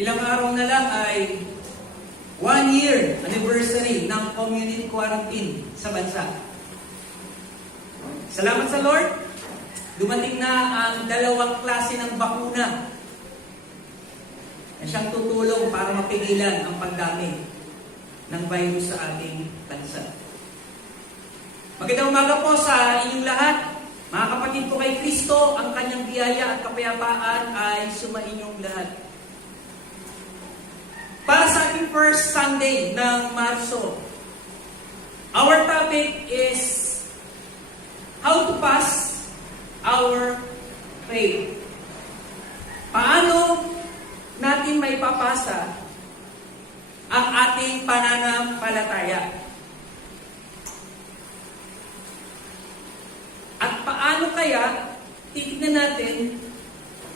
Ilang araw na lang ay 1 year anniversary ng community quarantine sa bansa. Salamat sa Lord, dumating na ang 2 klase ng bakuna na siyang tutulong para mapigilan ang pagdami ng virus sa ating bansa. Magandang umaga po sa inyong lahat. Mga kapatid ko kay Kristo, ang kanyang biyaya at kapayapaan ay sumainyong lahat. Para sa ating first Sunday ng Marso, our topic is how to pass our faith. Paano natin may papasa ang ating pananampalataya? At paano kaya, titignan natin,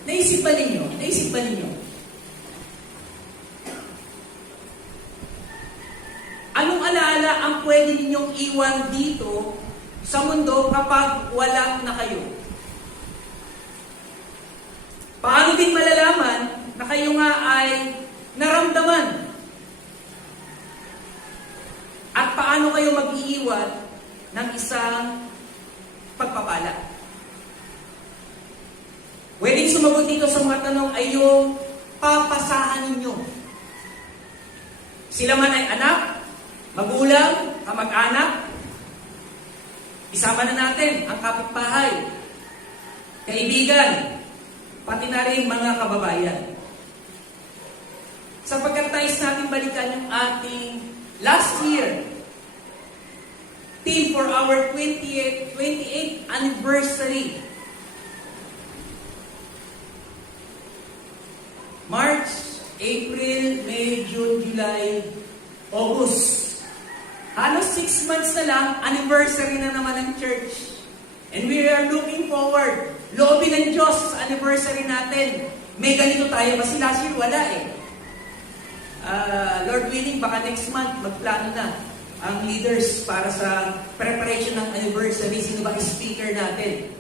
naisipan ninyo, anong alaala ang pwede ninyong iwan dito sa mundo kapag wala na kayo? Paano din malalaman na kayo nga ay naramdaman? At paano kayo mag-iiwan ng isang pagpapala? Pwedeng sumagot dito sa mga tanong ay yung papasahan ninyo. Sila man ay anak, magulang, kamag-anak, isama na natin ang kapitbahay, kaibigan, pati na rin mga kababayan. Sapagkat nais natin balikan yung ating last year theme for our 28th anniversary. March, April, May, June, July, August. Halos 6 months na lang, anniversary na naman ng church. And we are looking forward. Loobin ng Diyos sa anniversary natin. May ganito tayo kasi last year wala eh. Lord willing, baka next month magplano na ang leaders para sa preparation ng anniversary. Sino ba speaker natin?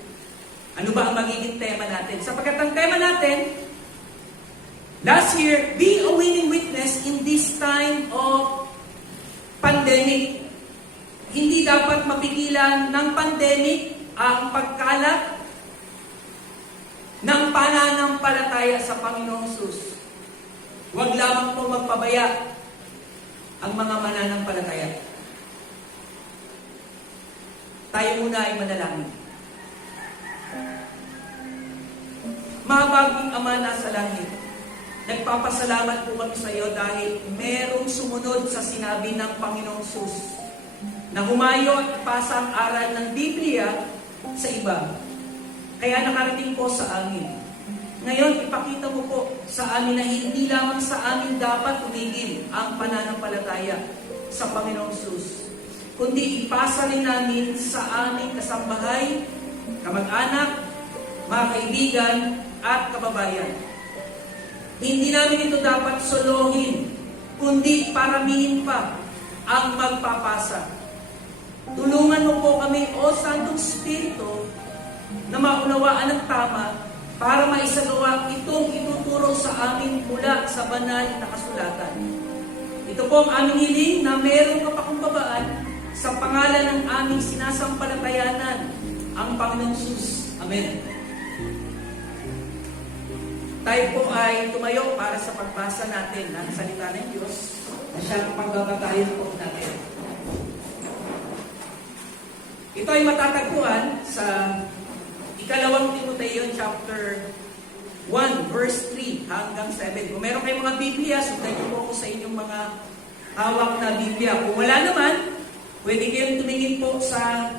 Ano ba ang magiging tema natin? Sapagkat ang tema natin, last year, be a willing witness in this time of pandemic. Hindi dapat mapigilan ng pandemic ang pagkalat ng pananampalataya sa Panginoong Hesus. Huwag lamang po magpabaya ang mga mananampalataya. Tayo muna ay manalangin. Mabaging Ama nasa langit, nagpapasalamat po kami sa iyo dahil merong sumunod sa sinabi ng Panginoong Hesus na humayo at ipasa ang aral ng Biblia sa iba. Kaya nakarating po sa amin. Ngayon, ipakita mo po sa amin na hindi lamang sa amin dapat tumigil ang pananampalataya sa Panginoong Hesus, kundi ipasa rin namin sa aming kasambahay, kamag-anak, mga kaibigan, at kababayan. Hindi namin ito dapat solohin, kundi paramihin pa ang magpapasa. Tulungan mo po kami, O Santong Espiritu, na maunawaan ang tama para maisagawa itong ituturo sa amin mula sa banal na kasulatan. Ito po ang aming hiling na merong kapakumbabaan sa pangalan ng aming sinasampalatayanan, ang Panginoong Hesus. Amen. Tayo po ay tumayo para sa pagbasa natin ng salita ng Diyos na siyang pagbabatayan po natin. Ito ay matatagpuan sa 2 Timoteo chapter 1 verse 3 hanggang 7. Kung meron kayong mga Biblia, sundan niyo po ako sa inyong mga hawak na Biblia. Kung wala naman, pwede kayong tumingin po sa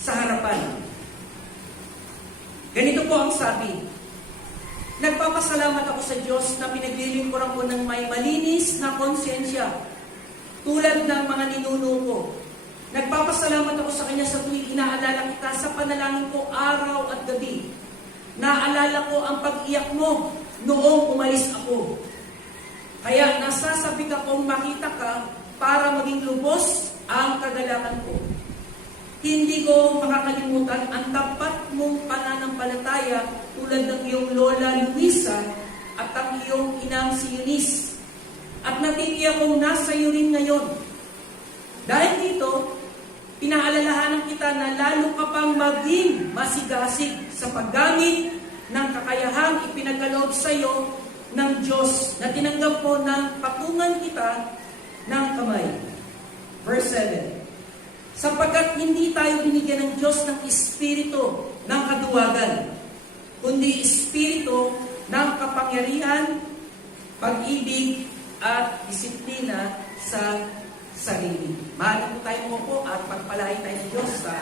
harapan. Ganito po ang sabi. Nagpapasalamat ako sa Diyos na pinaglilingkuran ko ng may malinis na konsensya tulad ng mga ninuno ko. Nagpapasalamat ako sa Kanya sa tuwing inaalala kita sa panalangin ko araw at gabi. Naalala ko ang pag-iyak mo noong umalis ako. Kaya nasasabik akong makita ka para maging lubos ang kagalakan ko. Hindi ko makakalimutan ang tapat mong pananampalataya tulad ng iyong Lola Luisa at ang iyong inang si Eunice. At natitiyak kong nasa iyo rin ngayon. Dahil dito, pinaalalahanan kita na lalo ka pang maging masigasig sa paggamit ng kakayahang ipinagkaloob sa iyo ng Diyos na tinanggap mo ng patungan kita ng kamay. Verse 7. Sapagkat hindi tayo binigyan ng Diyos ng espiritu ng kaduwagan, kundi espiritu ng kapangyarihan, pag-ibig, at disiplina sa sarili. Maaari po tayo umupo at pagpalain tayo ng Diyos sa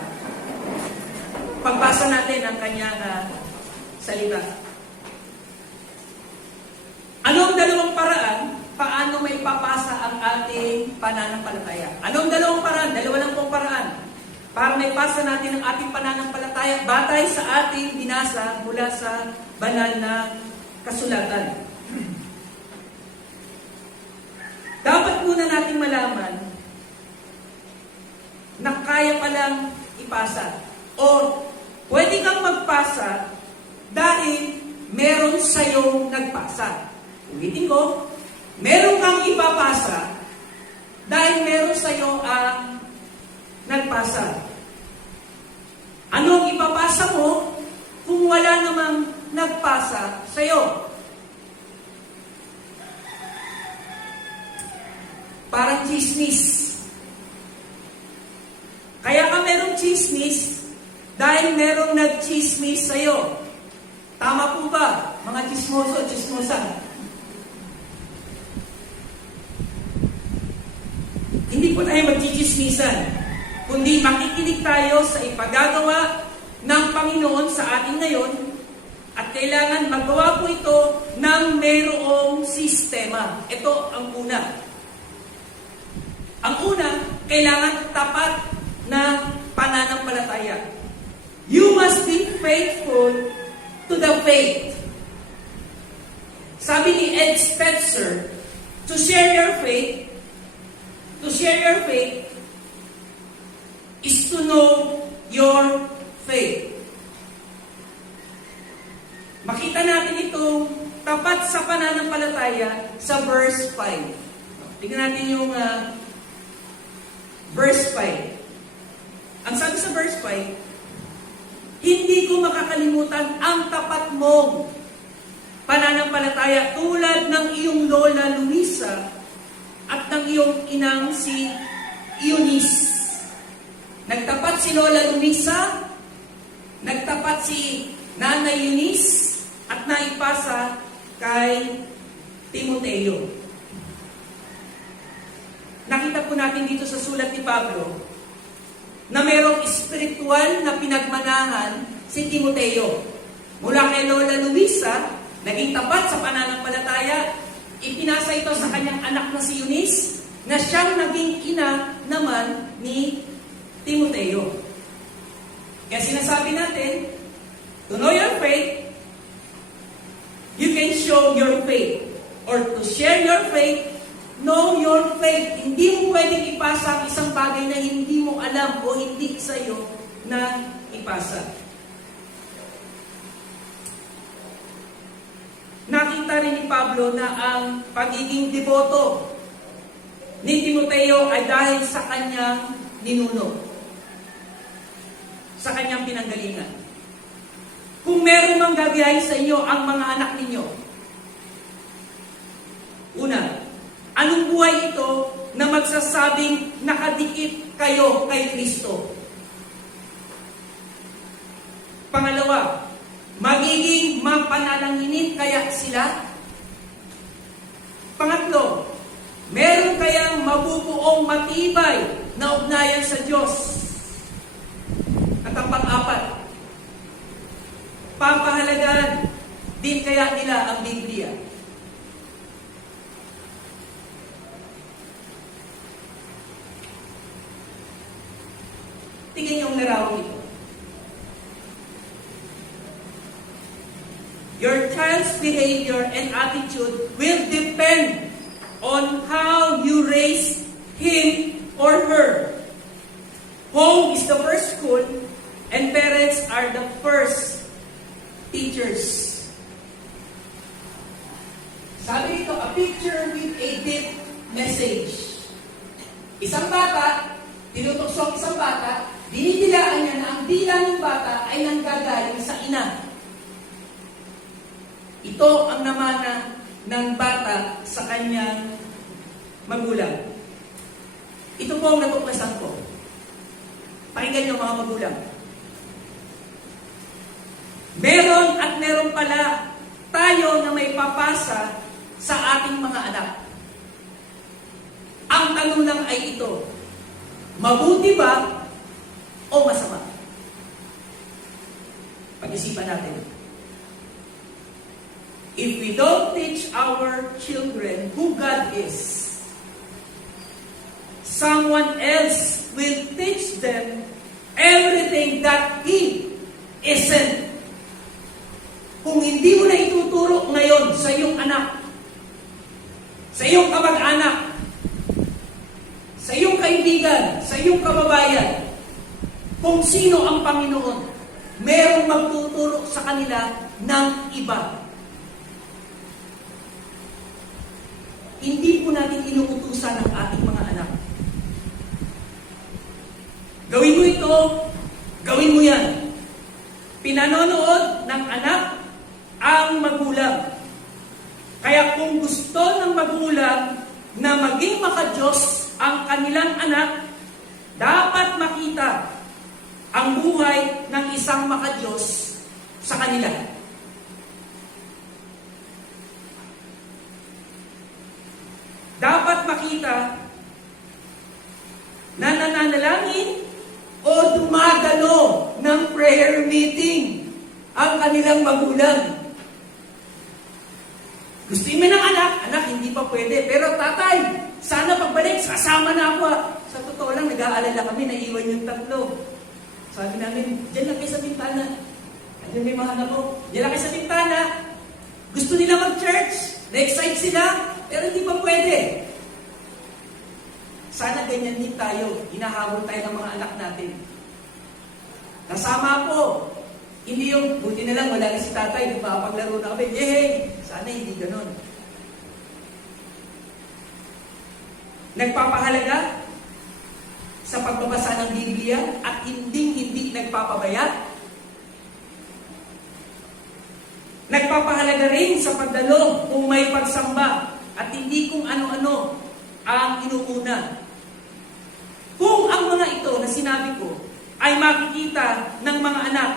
pagbasa natin ang kanyang salita. Anong dalawang paraan paano may papasa ang ating pananampalataya? Anong dalawang paraan? Dalawa lang pong paraan para may pasa natin ang ating pananampalataya batay sa ating binasa mula sa banal na kasulatan. Dapat muna nating malaman na kaya palang ipasa o pwede kang magpasa dahil meron sa'yong nagpasa. Ulitin ko, meron kang ipapasa dahil meron sa'yo ang nagpasa. Anong ipapasa mo kung wala namang nagpasa sa'yo? Parang chismis. Kaya ka merong chismis dahil merong nag-chismis sa'yo. Tama po ba, mga chismoso, chismosa? Hindi po tayo magchichismisan, kundi makikinig tayo sa ipagagawa ng Panginoon sa atin ngayon at kailangan magawa po ito ng mayroong sistema. Ito ang una. Ang una, kailangan tapat na pananampalataya. You must be faithful to the faith. Sabi ni Ed Spencer, to share your faith is to know your faith. Makita natin itong tapat sa pananampalataya sa verse 5. Tingnan natin yung verse 5. Ang sabi sa verse 5, hindi ko makakalimutan ang tapat mong pananampalataya tulad ng iyong lola Luisa at ng iyong inang si Eunice. Nagtapat si Lola Luisa, nagtapat si Nanay Eunice, at naipasa kay Timoteo. Nakita po natin dito sa sulat ni Pablo na mayroong espiritual na pinagmanahan si Timoteo. Mula kay Lola Luisa, naging tapat sa pananampalataya, ipinasa ito sa kanyang anak na si Eunice, na siyang naging ina naman ni Timoteo. Kaya sinasabi natin, to know your faith, you can show your faith. Or to share your faith, know your faith. Hindi mo pwedeng ipasa ang isang bagay na hindi mo alam o hindi sa'yo na ipasa. Nakita rin ni Pablo na ang pagiging deboto ni Timoteo ay dahil sa kanyang ninuno, sa kanyang pinanggalingan. Kung meron mang gagayahin sa inyo ang mga anak ninyo, una, anong buhay ito na magsasabing nakadikit kayo kay Kristo? Pangalawa, magiging mapanalanginin kaya sila? Pangatlo, meron kayang mabubuong matibay na ugnayan sa Diyos? At ang pang-apat, papahalagaan din kaya nila ang Biblia? Tingnan yung larawan ito. Your child's behavior and attitude will depend on how you raise him or her. Home is the first school, and parents are the first teachers. dito, a picture with a deep message. Isang bata, tinutuksong isang bata, dinidilaan niya na ang dila ng bata ay nanggagaling sa ina. Ito ang namana ng bata sa kanyang magulang. Ito po ang natuklasan ko. Pakinggan niyo mga magulang. Meron at meron pala tayo na may papasa sa ating mga anak. Ang tanong lang ay ito, mabuti ba o masama? Pag-isipan natin. If we don't teach our children who God is, someone else will teach them everything that He isn't. Kung hindi mo na ituturo ngayon sa iyong anak, sa iyong kamag-anak, sa iyong kaibigan, sa iyong kababayan, kung sino ang Panginoon, merong magtuturo sa kanila ng iba. Hindi po natin inuutusan ang ating mga anak. Gawin mo ito, gawin mo yan. Pinanonood ng anak ang magulang. Kaya kung gusto ng magulang na maging makadiyos ang kanilang anak, dapat makita ang buhay ng isang makadiyos sa kanila. Dapat makita na nananalangin o dumadalo ng prayer meeting ang kanilang magulang. Gusto mo ng anak, hindi pa pwede. Pero tatay, sana pagbalik, sasama na ako. Sa totoo lang, nag-aalala kami, naiwan yung tatlo. Sabi namin, diyan lang kayo sa bintana. Diyan may mga anak ko. Diyan lang kayo sa bintana. Gusto nila mag-church. Na-excite sila, pero hindi pa pwede. Sana ganyan din tayo. Hinahabol tayo ng mga anak natin. Kasama po. Hindi yung, buti na lang, wala na si tatay, nagpapaglaro na kami. Yay! Sana hindi ganon. Nagpapahalaga sa pagbabasa ng Biblia at hindi nagpapabaya. Nagpapahalaga rin sa pagdalo kung may pagsamba at hindi kung ano-ano ang inuuna. Kung ang mga ito na sinabi ko ay makikita ng mga anak,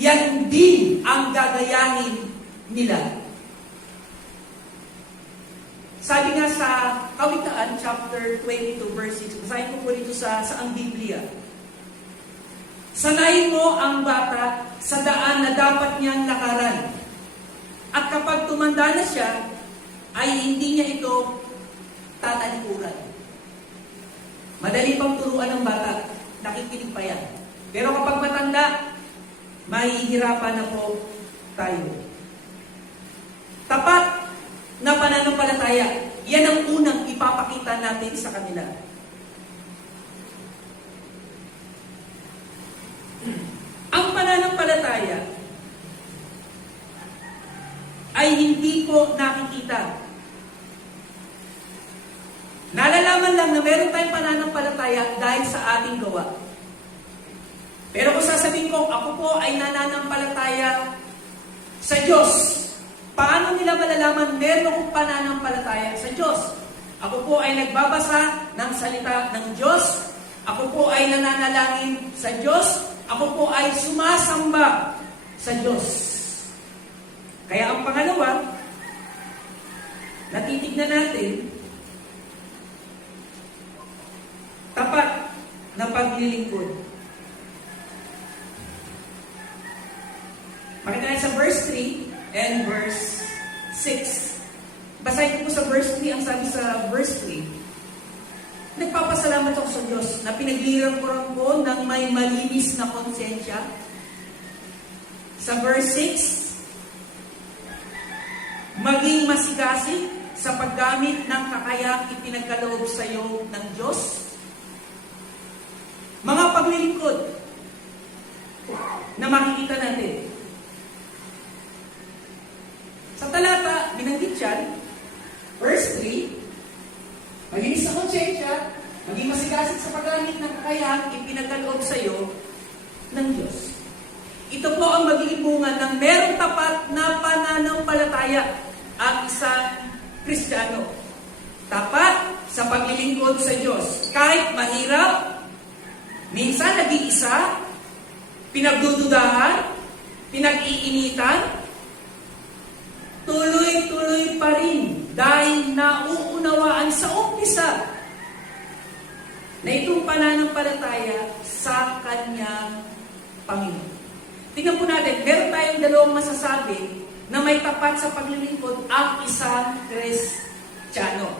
yan din ang gagayahin nila. Sabi nga sa Kawikaan, chapter 22, verse 6, basahin ko po dito sa ang Biblia. Sanayin mo ang bata sa daan na dapat niyang lakaran. At kapag tumanda na siya, ay hindi niya ito tatalikuran. Madali pang turuan ng bata, nakikinig pa yan. Pero kapag matanda, mahihirapan na po tayo. Tapat na pananampalataya, yan ang unang ipapakita natin sa kanila. Ang pananampalataya ay hindi po nakikita. Nalalaman lang na meron tayong pananampalataya dahil sa ating gawa. Pero kung sasabihin ko, ako po ay nananampalataya sa Diyos, paano nila malalaman meron akong pananampalataya sa Diyos? Ako po ay nagbabasa ng salita ng Diyos, ako po ay nananalangin sa Diyos, ako po ay sumasamba sa Diyos. Kaya ang pangalawa, natitignan natin, tapat na paglilingkod. Makita sa verse 3 and verse 6. Basahin ko po sa verse 3, ang sabi sa verse 3, nagpapasalamat ako sa Diyos na pinagliran ko ng may malinis na konsensya. Sa verse 6, maging masigasig sa paggamit ng kakayang ipinagkaloob sa iyo ng Diyos. Mga paglilingkod na makikita natin. Sa talata, binanggit yan, konsensya, maging masigasig sa paggamit ng kakayahang ipinagkaloob sa iyo ng Diyos. Ito po ang magiging bunga ng merong tapat na pananampalataya ang isang Kristiyano. Tapat sa paglilingkod sa Diyos. Kahit mahirap, minsan nag-iisa, pinagdududahan, pinag-iinitan, tuloy-tuloy pa rin dahil nauunawaan sa umpisa na itong pananampalataya sa Kanyang Panginoon. Tingnan po natin, meron tayong dalawang masasabi na may tapat sa paglilingkod ang isang Kristiyano.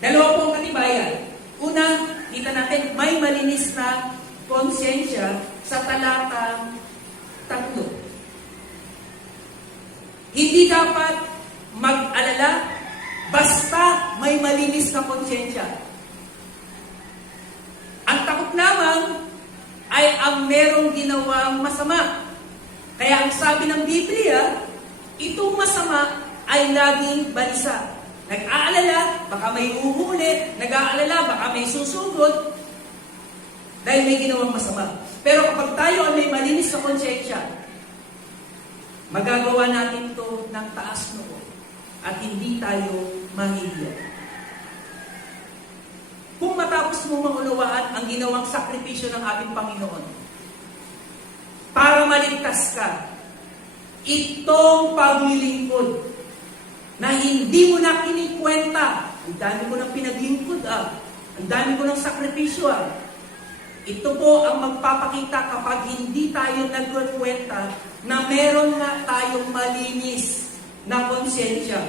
Dalawa po ang katibayan. Una, kita natin, may malinis na konsensya sa talatang 3. Hindi dapat mag-alala basta may malinis na konsensya. Ang takot lamang ay ang merong ginawang masama. Kaya ang sabi ng Biblia, itong masama ay laging balisa. Nag-aalala, baka may uhuli, nag-aalala, baka may susugod, dahil may ginawang masama. Pero kapag tayo ay may malinis na konsensya, magagawa natin ito ng taas noo at hindi tayo mahihiya. Kung matapos mo maunawaan ang ginawang sakripisyo ng ating Panginoon para maligtas ka, itong paglilingkod na hindi mo na kinikwenta, ang dami ko ng pinaglingkod ang dami ko ng sakripisyo ito po ang magpapakita kapag hindi tayo nagkwenta na meron nga tayong malinis na konsensya.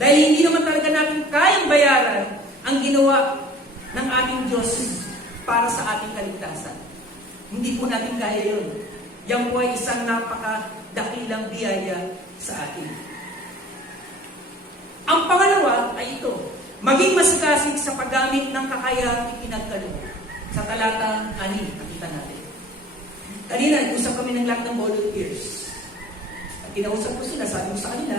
Dahil hindi naman talaga natin kayang bayaran ang ginawa ng ating Diyos para sa ating kaligtasan. Hindi po natin kaya yun. Yan po ay isang napakadakilang biyaya sa atin. Ang pangalawa ay ito, maging masigasig sa paggamit ng kakayahang ipinagkaloob. Sa talatang 6, nakita natin. Kanina, nag-usap kami ng lahat ng volunteers. At kinausap ko sila, sabi ko sa kanila,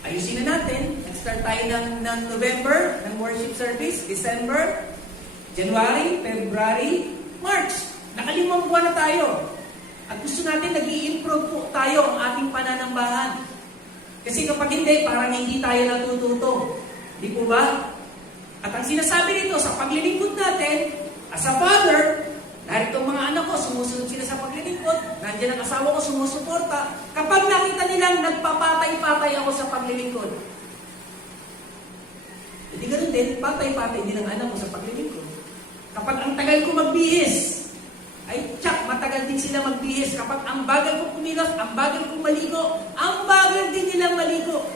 ayusin na natin. Nag-start tayo ng November, ng worship service, December, January, February, March. Nakalimang buwan na tayo. At gusto natin, nag-i-improve po tayo ang ating pananambahan. Kasi kapag hindi, parang hindi tayo natututo. Di po ba? At ang sinasabi nito, sa paglilingkod natin, as a father, dahil itong mga anak ko, sumusunod sila sa paglilingkod, nandiyan ang asawa ko, sumusuporta. Kapag nakita nilang nagpapatay-patay ako sa paglilingkod, hindi ganun din, patay-patay din ang anak ko sa paglilingkod. Kapag ang tagal ko magbihis, ay tsak, matagal din sila magbihis. Kapag ang bagal ko kumilos, ang bagal ko maligo, ang bagal din nila maligo.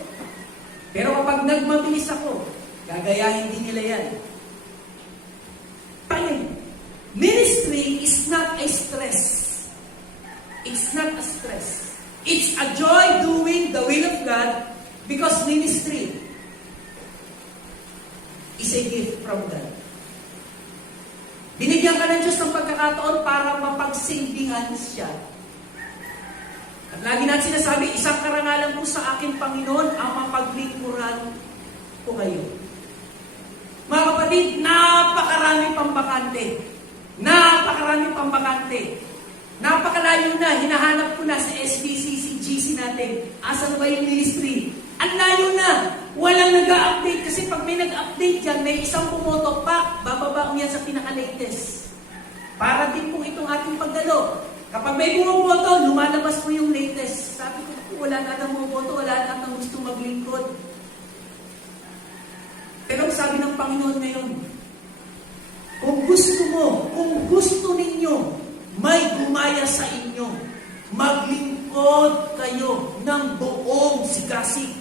Pero kapag nagmabilis ako, gagayahin din nila yan. Ministry is not a stress. It's not a stress. It's a joy doing the will of God because ministry is a gift from God. Binigyan ka ng Diyos ng pagkakataon para mapagsilbihan siya. At lagi natin sinasabi, isang karangalan po sa aking Panginoon ang mapaglingkuran ko kayo. Mga kapatid, napakarami pang bakante. Napakarami pang bakante. Napakalayo na, hinahanap ko na sa SBCC, GC natin. Asa na ba yung ministry? Ang layo na. Walang nag-update kasi pag may nag-update dyan, may isang pumoto pa, bababa mo yan sa pinaka-latest. Para din po itong ating pagdalo. Kapag may bumoboto, lumalabas po yung latest. Sabi ko, wala na nang bumoboto, wala na nang gusto maglingkod. Pero sabi ng Panginoon ngayon, kung gusto ninyo, may gumaya sa inyo, maglingkod kayo ng buong sigasig.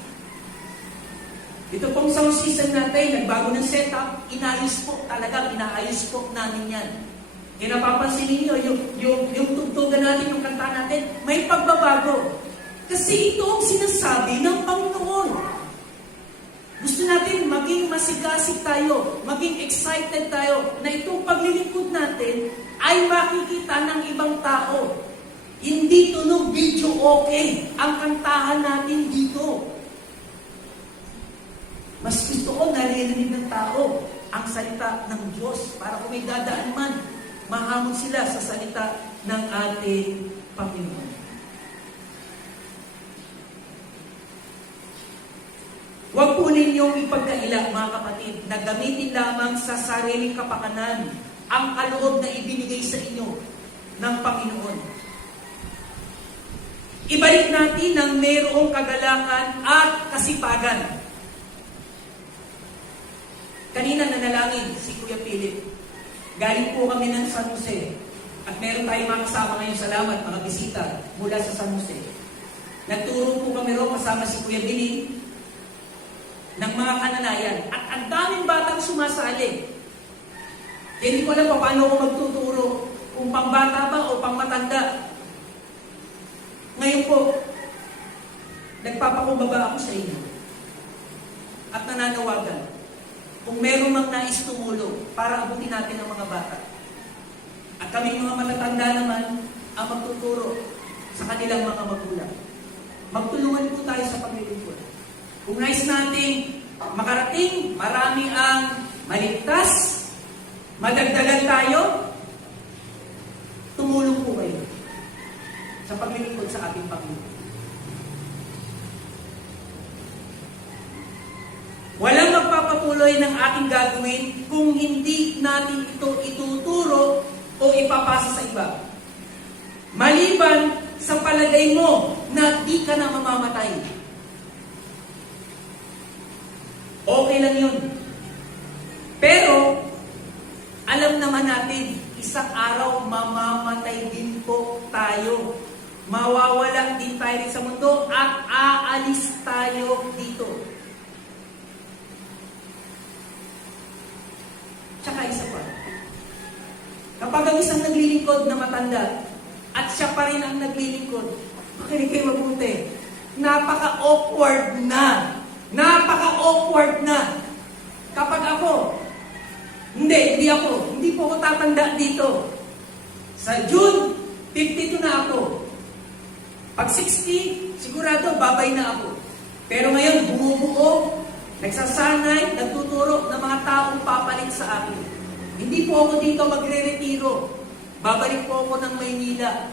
Ito pong sound system natin, nagbago ng setup, inaayos po namin yan. E napapansin ninyo, yung tugtugan natin, yung kanta natin, may pagbabago. Kasi ito ang sinasabi ng Panginoon. Gusto natin maging masigasig tayo, maging excited tayo, na itong paglilingkod natin ay makikita ng ibang tao. Hindi tunog video okay ang kantahan natin dito. Mas gusto ko naririnig ng tao ang salita ng Diyos para kung may dadaan man, mahamon sila sa salita ng ating Panginoon. Huwag po ninyong ipagkaila, mga kapatid, na gamitin lamang sa sariling kapakanan ang kaloob na ibinigay sa inyo ng Panginoon. Ibalik natin ng mayroong kagalakan at kasipagan. Kanina nanalangin si Kuya Philip. Galing po kami ng San Jose. At meron tayong mga kasama ngayon, salamat, mga bisita mula sa San Jose. Nagturo po kami ro kasama si Kuya Billy ng mga kananayan. At ang daming batang sumasali. Kaya hindi ko alam pa paano ako magtuturo. Kung pangbata ba o pangmatanda. Ngayon po, nagpapakumbaba ako sa inyo. At nananawagan. Kung meron mang nais tumulong para abutin natin ang mga bata. At kami mga matatanda naman ang magtuturo sa kanilang mga magulang. Magtulungan po tayo sa paglilingkod. Kung nais nating makarating, marami ang maligtas, madagdagan tayo, tumulong po kayo sa paglilingkod sa ating Panginoon. Walang magpapatuloy ng ating gagawin kung hindi natin ito ituturo o ipapasa sa iba. Maliban sa palagay mo na di ka na mamamatay. Okay lang yun. Pero, alam naman natin, isang araw mamamatay din po tayo. Mawawala din tayo rin sa mundo at aalis tayo dito. Tsaka isa pa. Kapag ang isang naglilingkod na matanda at siya pa rin ang naglilingkod, makinig kayo mabuti. Napaka-awkward na. Napaka-awkward na. Kapag ako, hindi po ako tatanda dito. Sa June, 52 na ako. Pag 60, sigurado, babay na ako. Pero ngayon, bumubuo, nagsasanay, nagtuturo ng mga taong papalit sa akin. Hindi po ako dito magre-retiro. Babalik po ako ng Maynila.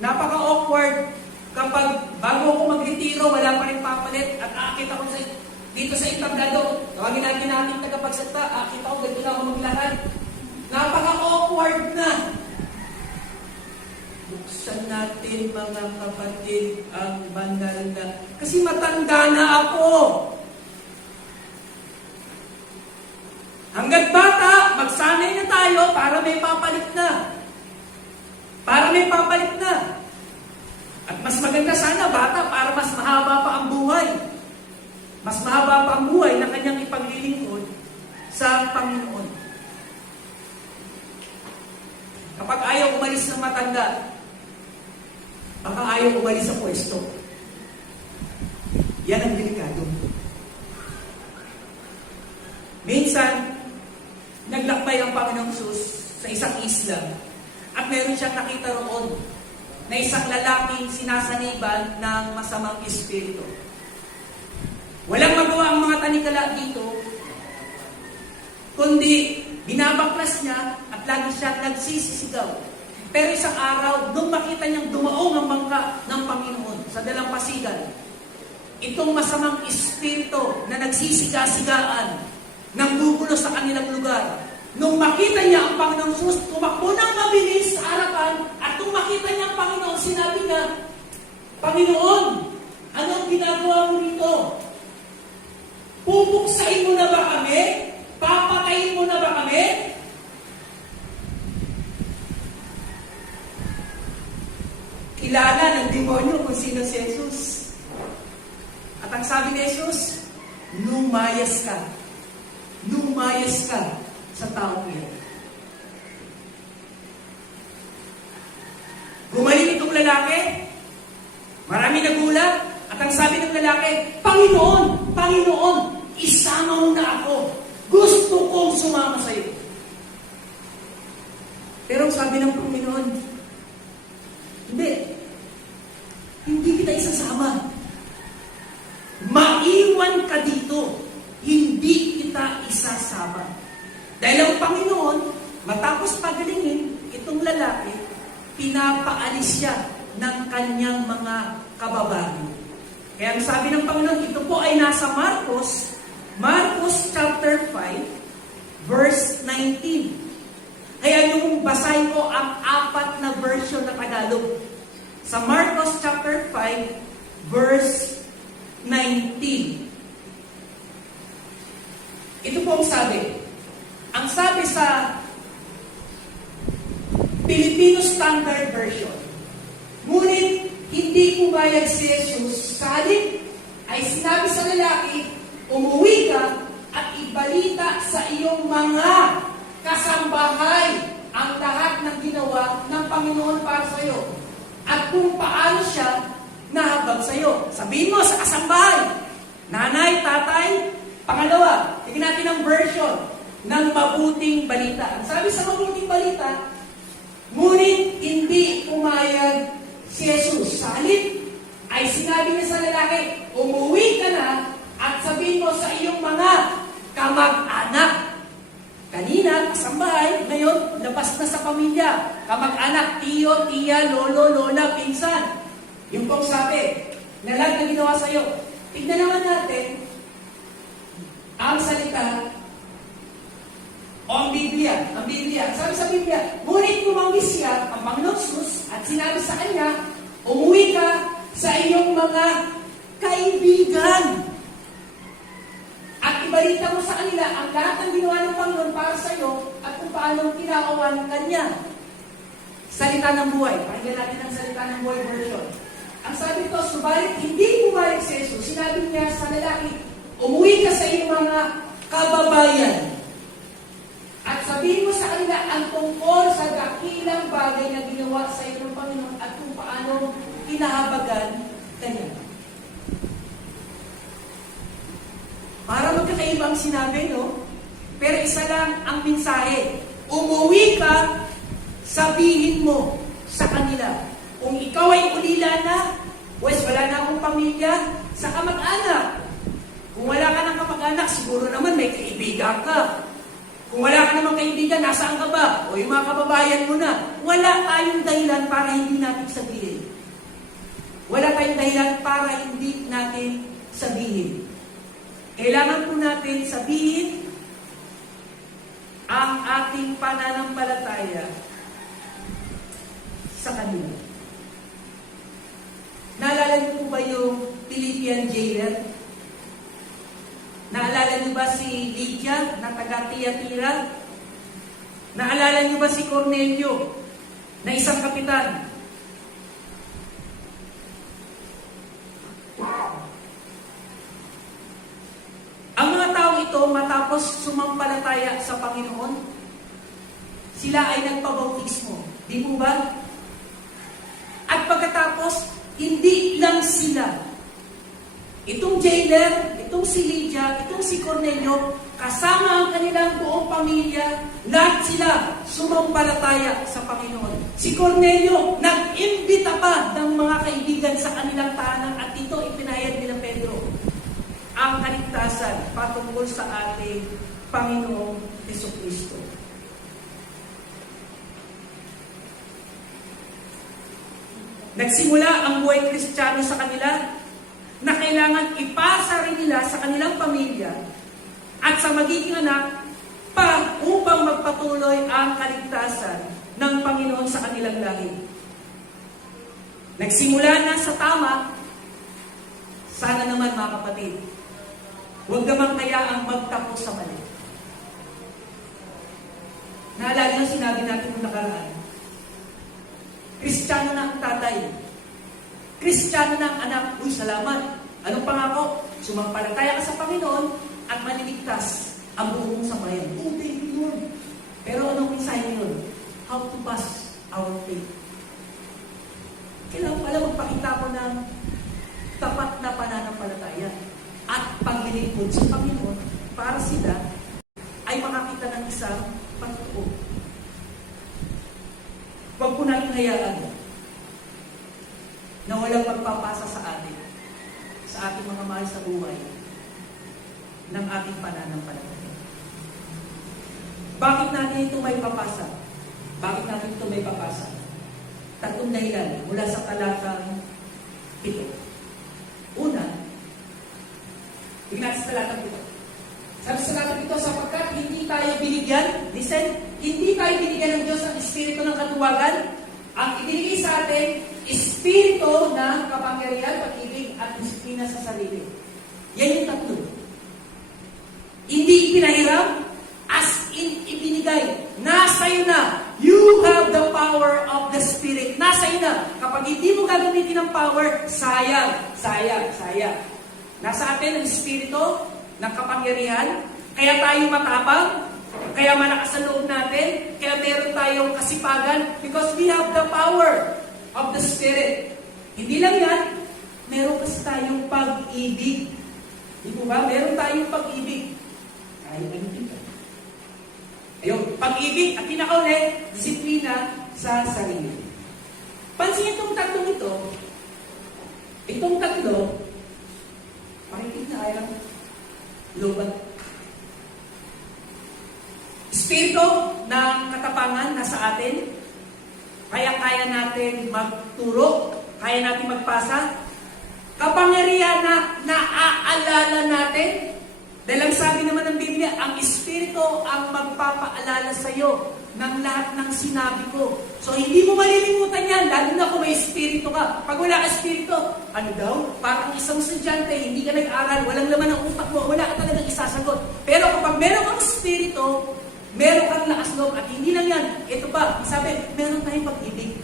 Napaka-awkward kapag bago ako mag-retiro, wala pa rin papalit at aakit ako dito sa entablado. Tawagin natin ating tagapagsalita, aakit ako, ganito na ako maglakad. Napaka-awkward na. Buksan natin, mga kapatid, ang banal na. Kasi matanda na ako. Hanggang bata, magsanay na tayo para may papalit na. Para may papalit na. At mas maganda sana, bata, para mas mahaba pa ang buhay. Mas mahaba pa ang buhay na kanyang ipaglilingkod sa Panginoon. Kapag ayaw umalis ng matanda, baka ayaw umalis sa pwesto. Yan ang delikado. Minsan, naglakbay ang Panginoong Sus sa isang isla at meron siyang nakita roon na isang lalaking sinasaniban ng masamang espiritu. Walang magawa ang mga tanikala dito, kundi binabaklas niya at lagi siya nagsisisigaw. Pero isang araw, nung makita niyang dumaong ang bangka ng Panginoon sa dalampasigan, itong masamang espiritu na nagsisiga-sigaan, nang gugulo sa kanilang lugar. Nung makita niya ang Panginoong Jesus, tumakbo ng mabilis sa harapan, at nung makita niya ang Panginoon, sinabi niya, Panginoon, anong ginagawa mo rito? Pupuksain mo na ba kami? Papatayin mo na ba kami? Kilala ng demonyo kung sino si Jesus. At ang sabi ni Jesus, lumayas ka. Lumayas ka sa taong yan. Gumaling itong lalaki. Marami nagulat. At ang sabi ng lalaki, Panginoon, Panginoon, isama mo na ako. Gusto kong sumama sa iyo. Pero ang sabi ng Panginoon, hindi kita isasama. pinapaalis siya ng kanyang mga kababayan. Kaya ang sabi ng Panginoon, ito po ay nasa Marcos chapter 5, verse 19. Kaya yung basahin ko ang 4 na version na Tagalog. Sa Marcos chapter 5, verse 19. Ito po ang sabi. Ang sabi sa Filipino Standard Version, ngunit hindi pumayag si Jesus, sa halip ay sinabi sa lalaki, umuwi ka at ibalita sa iyong mga kasambahay ang lahat ng ginawa ng Panginoon para sa iyo at kung paano siya nahabag sa iyo. Sabihin mo sa kasambahay, nanay, tatay, pangalawa, tignan natin ang version ng mabuting balita. Ang sabi sa mabuting balita, ngunit hindi pumayag si Jesus. Sa halip ay sinabi niya sa lalaki, umuwi ka na at sabihin mo sa iyong mga kamag-anak. Kanina, kasambahay, ngayon, labas na sa pamilya. Kamag-anak, tiyo, tiya, lolo, lola, pinsan. Yung pong sabi, na lahat na ginawa sa iyo. Tignan naman natin ang salita o ang Biblia. Ang Biblia. Sabi sa Biblia, ngunit bumangis siya ang Panginoon Jesus at sinabi sa kanya, umuwi ka sa iyong mga kaibigan. At ibalita mo sa kanila ang lahat ng ginawa ng Panginoon para sa iyo at kung paano kinaawan kanya. Salita ng buhay. Pakinggan natin ang salita ng buhay version. Ang sabi ko, subalit hindi bumalik si Jesus. Sinabi niya sa lalaki, umuwi ka sa iyong mga kababayan. At sabihin mo sa kanila ang tungkol sa dakilang bagay na ginawa sa iyo ng Panginoon at kung paano kinahabagan kanya. Para magkakaibang sinabi, no? Pero isa lang ang mensahe. Umuwi ka, sabihin mo sa kanila. Kung ikaw ay ulila na, pues wala na akong pamilya, sa kamag-anak. Kung wala ka ng kamag-anak, siguro naman may kaibigan ka. Kung wala ka namang kaibigan, nasaan ka ba? O yung mga kababayan mo na. Wala tayong dahilan para hindi natin sabihin. Wala tayong dahilan para hindi natin sabihin. Kailangan po natin sabihin ang ating pananampalataya sa kanila. Naalala niyo po ba yung Philippian jailer? Naalala niyo ba si Lydia na taga Thyatira? Naalala niyo ba si Cornelio na isang kapitan? Ang mga tao ito, matapos sumampalataya sa Panginoon, sila ay nagpabautismo. Di po ba? At pagkatapos, hindi lang sila. Itong jailer, itong si Lydia, itong si Cornelio, kasama ang kanilang buong pamilya, lahat sila sumampalataya sa Panginoon. Si Cornelio, nag-imbita pa ng mga kaibigan sa kanilang tahanan at ito ipinahayag nila Pedro. Ang kaligtasan patungkol sa ating Panginoong Jesucristo. Nagsimula ang buhay Kristiyano sa kanila na kailangan ipasa rin nila sa kanilang pamilya at sa magiging anak pa upang magpatuloy ang kaligtasan ng Panginoon sa kanilang lahi. Nagsimula na sa tama, sana naman mga kapatid, huwag naman kaya ang magtapos sa mali. Naalala yung sinabi natin nung nakaraan. Kristiyano na ang tatay. Kristiyano na ang anak. Uy, salamat. Anong pangako? Sumampalataya ka sa Panginoon at maliligtas ang buong mong sambayan. Oh, thank you, Lord. Pero anong mensahe yun? How to pass our faith. Kailangan pala magpakita ko ng tapat na pananampalataya at paglilingkod sa Panginoon para sila ay makakita ng isang pagtuo. Huwag po natin hayaan na walang magpapasa sa atin, sa ating mga mahal sa buhay, ng ating pananampalataya. Bakit natin ito may papasa? Bakit natin ito may papasa? Tatlong dahilan mula sa talatang 7. Una, tingnan sa talatang 7. Sabi sa talatang 7, sapagkat hindi tayo binigyan, listen, hindi tayo binigyan ng Diyos ang espiritu ng katuwagan. Ang ibinigay sa atin, espiritu ng kapangyarihan, pag-ibig at disiplina sa sarili. Yan yung tatlo. Hindi ipinahiram, as in ibinigay. Nasa iyo na. You have the power of the Spirit. Nasa iyo na. Kapag hindi mo gagamitin ng power, sayang. Nasa atin ang espiritu ng kapangyarihan, kaya tayo matapang, kaya malakas ang loob natin, kaya meron tayong kasipagan, because we have the power of the Spirit. Hindi lang yan, meron kasi tayong pag-ibig. Di po ba? Meron tayong pag-ibig. Ayun, pag-ibig at pinakauli, disiplina sa sarili. Pansin itong tatlong ito, itong tatlo, pakikita na ayaw, lobat. Espiritu ng katapangan nasa atin, kaya natin magturo, kaya natin magpasa, kapangyarihan na naaalala natin. Dahil ang sabi naman ng Biblia, ang Espiritu ang magpapaalala sa iyo ng lahat ng sinabi ko. So hindi mo malilimutan yan, lalo na kung may Espiritu ka. Pag wala ka Espiritu, ano daw? Parang isang estudyante, hindi ka nag-aral, walang laman ng utak mo, wala ka talagang isasagot. Pero kapag meron kang Espiritu, meron kang lakas loob, at hindi lang yan, ito pa, sabi, meron tayong pag-ibig.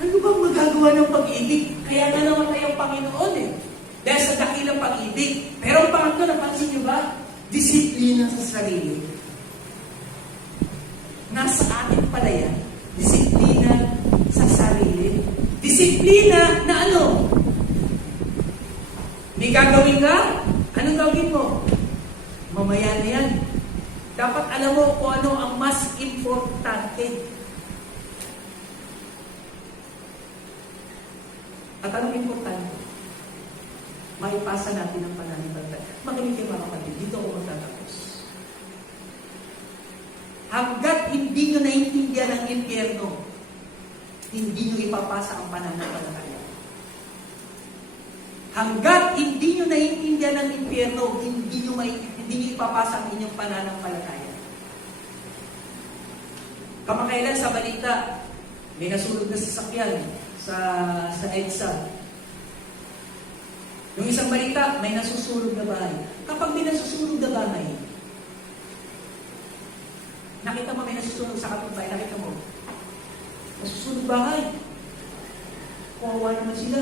Ano bang magagawa ng pag-ibig? Kaya na naman tayong Panginoon eh. Dahil sa dakilang pag-ibig. Pero ang pangatlo, napansin niyo ba? Disiplina sa sarili. Nasa atin pala yan. Disiplina sa sarili. Disiplina na ano? May gagawin ka? Anong gawin mo? Mamaya na yan. Dapat alam mo kung ano ang mas importante. At anong importante? Maipasa natin ang pananampalataya. Makinig kayo mga kapatid, dito ako magtatapos. Hanggat hindi nyo naiintindihan ang impyerno, hindi nyo ipapasa ang pananampalataya. Hanggat hindi nyo naiintindihan ang impyerno, hindi nyo ipapasa ang inyong pananampalataya. Kamakailan sa balita, may nasulog na sasakyan sa EDSA. Yung isang balita, may nasusulog na bahay. Kapag may nasusulog na bahay, nakita mo may nasusulog sa kapitbahay, nakita mo, nasusulog bahay. Kawawa naman sila.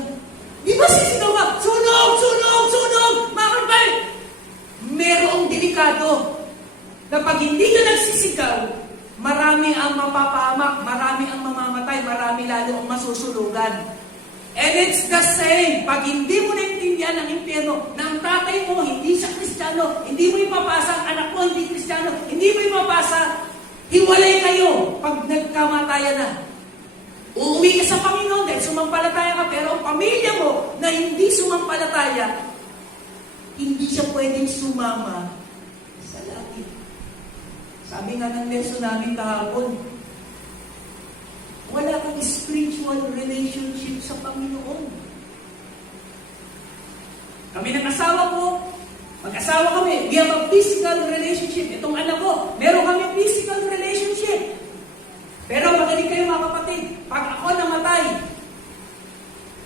Di ba sisigaw ka? Sunog! Mga kapitbahay! Merong delikado na pag hindi ka nagsisigaw, marami ang mapapahamak, marami ang mamamatay, marami lalo ang masusulugan. And it's the same. Pag hindi mo naintindihan ang impyerno, na ang tatay mo hindi siya Kristiyano, hindi mo ipapasa, ang anak mo hindi Kristiyano, hindi mo ipapasa, hiwalay kayo pag nagkamatayan na. Uuwi ka sa Panginoon dahil sumampalataya ka, pero ang pamilya mo na hindi sumampalataya, hindi siya pwedeng sumama sa langit. Sabi nga ng lesson namin kahapon, wala kang spiritual relationship sa Panginoon. Kami ng asawa ko, mag-asawa kami, we have a physical relationship. Itong anak ko, meron kami physical relationship. Pero magaling kayo mga kapatid, pag ako namatay,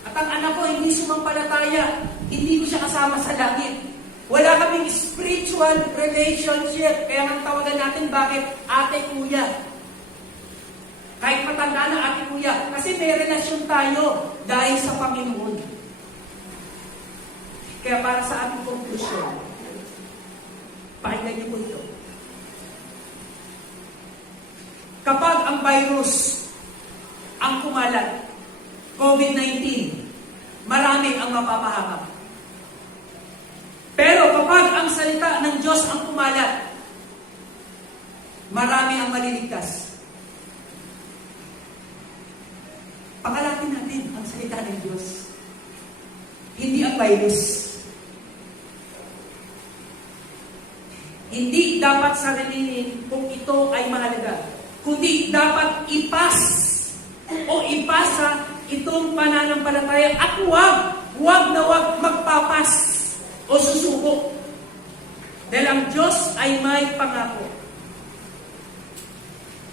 at ang anak ko hindi sumampalataya, hindi ko siya kasama sa langit. Wala kaming spiritual relationship. Kaya ang tawagan natin, bakit? Ate, kuya. Kahit matanda na ate, kuya. Kasi may relasyon tayo dahil sa Panginoon. Kaya para sa ating conclusion, pakinggan niyo po ito. Kapag ang virus ang kumalat, COVID-19, marami ang mapapahamak. Pero kapag ang salita ng Diyos ang kumalat, marami ang maliligtas. Pakalatin natin ang salita ng Diyos. Hindi ang virus. Hindi dapat sarilinin kung ito ay mahalaga. Kundi dapat ipas o ipasa itong pananampalataya at huwag na huwag magpapas o susuko. Dahil ang Diyos ay may pangako.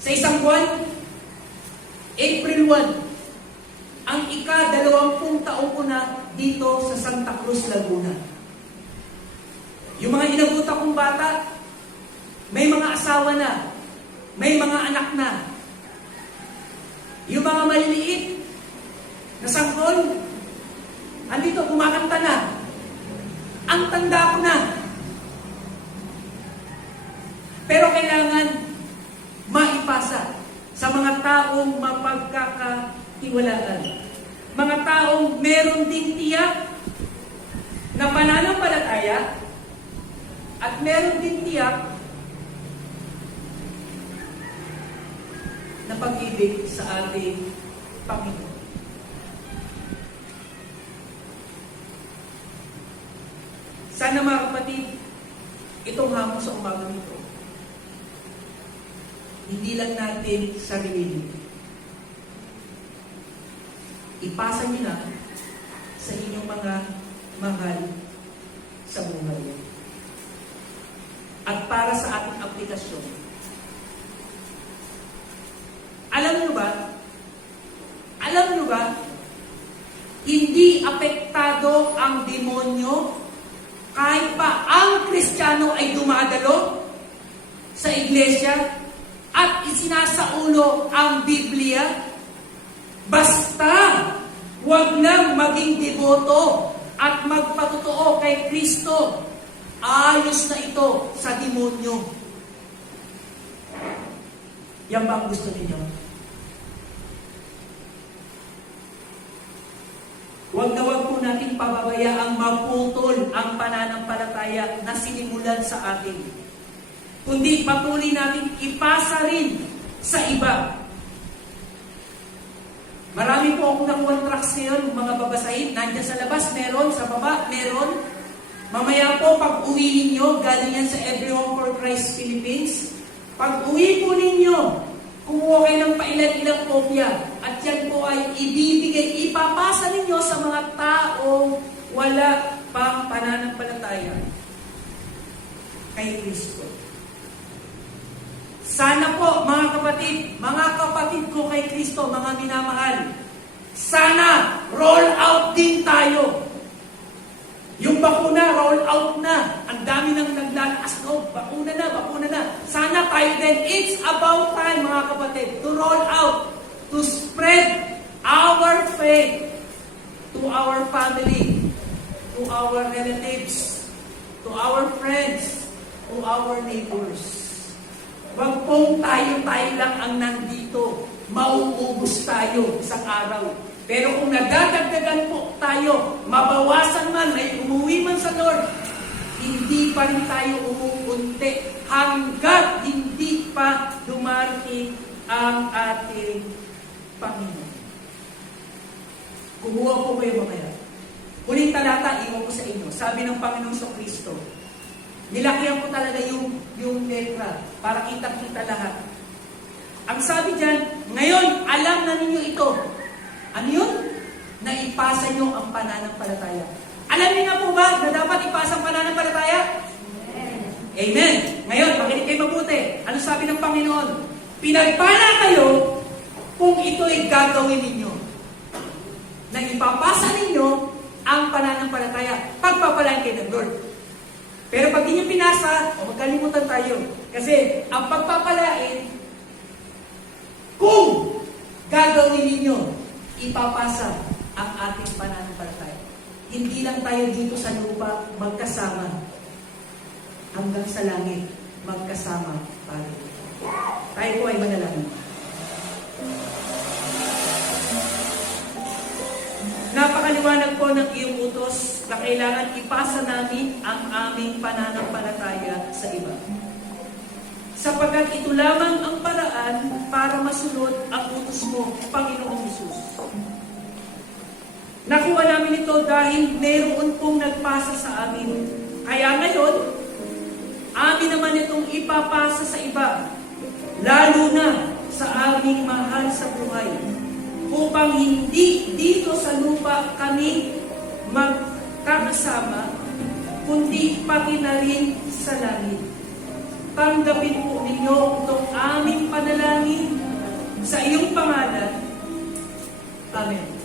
Sa isang buwan, April 1, ang ika-20 taong ko na dito sa Santa Cruz, Laguna. Yung mga inabutan kong bata, may mga asawa na, may mga anak na. Yung mga maliliit na sanggol, andito, kumakanta na. Ang tanda ko na. Pero kailangan maipasa sa mga taong mapagkakatiwalaan. Mga taong meron ding tiyak na pananampalataya at meron din tiyak na pag-ibig sa ating Panginoon. Sana mga kapatid, itong hamon sa umaga nito, hindi lang natin sarili. Ipasa niyo na sa inyong mga mahal sa buhay. At para sa ating aplikasyon. Alam niyo ba, hindi apektado ang demonyo kahit pa ang Kristiyano ay dumadalo sa iglesia at isinasaulo ang Biblia, basta huwag lang maging deboto at magpatotoo kay Kristo. Ayos na ito sa demonyo. Yan ba ang gusto ninyo? Huwag na huwag po natin pababayaang maputol ang pananampalataya na sinimulan sa atin. Kundi patuloy natin ipasa rin sa iba. Marami po akong nakuha tracts ngayon, mga babasahin. Nandiyan sa labas, meron. Sa baba, meron. Mamaya po, pag uwi ninyo, galing yan sa Every Home for Christ Philippines. Pag uwi po ninyo, kumuha kayo ng pailan-ilang kopya. At yan po ay ibibigay, ipapasa ninyo sa mga taong wala pang pananampalataya kay Kristo. Sana po, mga kapatid ko kay Kristo, mga minamahal, sana roll out din tayo. Yung bakuna, roll out na. Ang dami nang naglalakas loob. Bakuna na. Sana tayo din. It's about time, mga kapatid, to roll out, to spread our faith to our family, to our relatives, to our friends, to our neighbors. Wag pong tayo lang ang nandito. Mauubos tayo isang araw. Pero kung nadadagdagan po tayo, mabawasan man, may umuwi man sa Lord, hindi pa rin tayo umuunti hanggat hindi pa dumarating ang ating Panginoon. Kumuha po kayo mamaya. Huling talata, iwan ko sa inyo. Sabi ng Panginoon sa Kristo, nilakyan ko talaga yung letra para kitang-kita lahat. Ang sabi dyan, ngayon, alam na ninyo ito. Ano yun? Na ipasa nyo ang pananampalataya. Alam niyo na po ba na dapat ipasa ang pananampalataya? Amen. Amen. Ngayon, makinig kayo mabuti. Ano sabi ng Panginoon? Pinagpala kayo kung ito'y gagawin ninyo. Na ipapasa ninyo ang pananampalataya. Pagpapalain kayo ng Lord. Pero pag di nyo pinasa, magkalimutan tayo. Kasi ang pagpapalain, kung gagawin ninyo, ipapasa ang ating pananampalataya. Hindi lang tayo dito sa lupa magkasama. Hanggang sa langit, magkasama pa rin. Tayo po ay manalangin. Napakaliwanag po ng iyong utos na kailangan ipasa namin ang aming pananampalataya sa iba. Sapagkat ito lamang ang paraan para masunod ang utos mo, Panginoong Hesus. Nakuha namin ito dahil meron pong nagpasa sa amin. Kaya ngayon, amin naman itong ipapasa sa iba, lalo na sa aming mahal sa buhay. upang hindi dito sa lupa kami magkakasama, kundi pati na rin sa langit. Tanggapin po ninyo itong aming panalangin sa iyong pangalan. Amen.